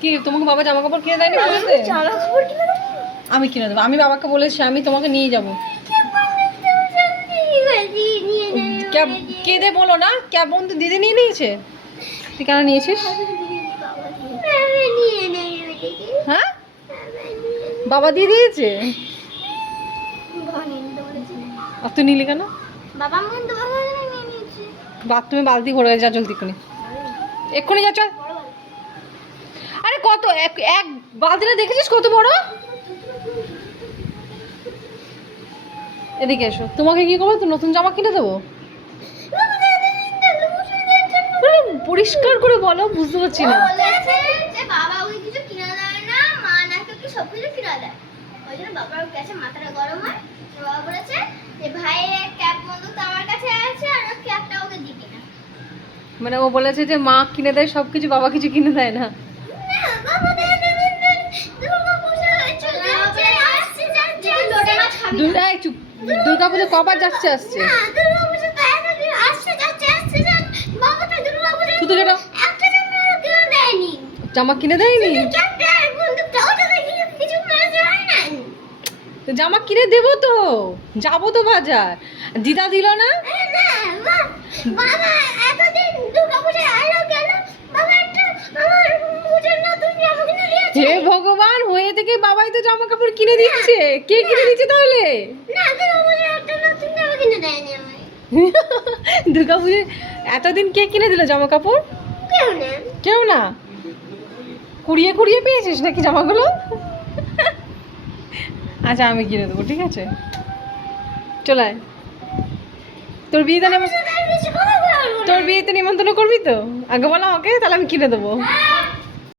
কি তোমাকে বাবা জামা কাপড় কিনে দেয়নি বলতে? আমি কিনে দেবো, আমি বাবাকে বলেছি আমি তোমাকে নিয়ে যাবো। ক্যাব কে দে বলো না, ক্যাব বন্ধু দিদি নিয়ে নিয়েছে। তুই কেন নিয়েছিস? হ্যাঁ বাবা দিয়ে দিয়েছে, আর তুই নিলি কেন? বাথরুমে বালতি ভরে গেছে, যা জলদি করে এক্ষুনি যা, চল। আরে কত এক এক বালতিটা দেখেছিস কত বড়? এদিকে এসো, তোমাকে কি করবো? তো নতুন জামা কিনে দেবো। পরিষ্কার করে বলো, বুঝতে পারছি না। বাবা ওই কিছু কিনা দেয় না, মা নাকি ওকে সব কিছু কিনা দেয়। ওই জন্য বাবার কাছে মাথাটা গরম হয়। বাবা বলেছে যে ভাইয়ের ক্যাপ বন্ধু তো আমার কাছে আছে, আর ওর ক্যাপটা ওকে দিবি না। মানে ও বলেছে যে মা কিনে দেয় সব কিছু, বাবা কিছু কিনে দেয় না। দুর্গা পুজো কবার যাচ্ছে আসছে? শুধু যেটা জামা কিনে দেয়নি, জামা কিনে দেবো তো, যাবো তো বাজার। দিদা দিল না? হে ভগবান, হয়ে থেকে বাবাই তো জামা কাপড় কিনে দিচ্ছে। কে কিনে দিচ্ছে তাহলে? দুর্গা পুজো এতদিন কে কিনে দিল জামা কাপড়? কেউ না। কুড়িয়ে কুড়িয়ে পেয়েছিস নাকি জামাগুলো? আচ্ছা আমি কিনে দেবো, ঠিক আছে চলে আয়। তোর বিয়েতে নিমন্ত্রণ করবি তো? আগে বলো আমাকে, তাহলে আমি কিনে দেবো।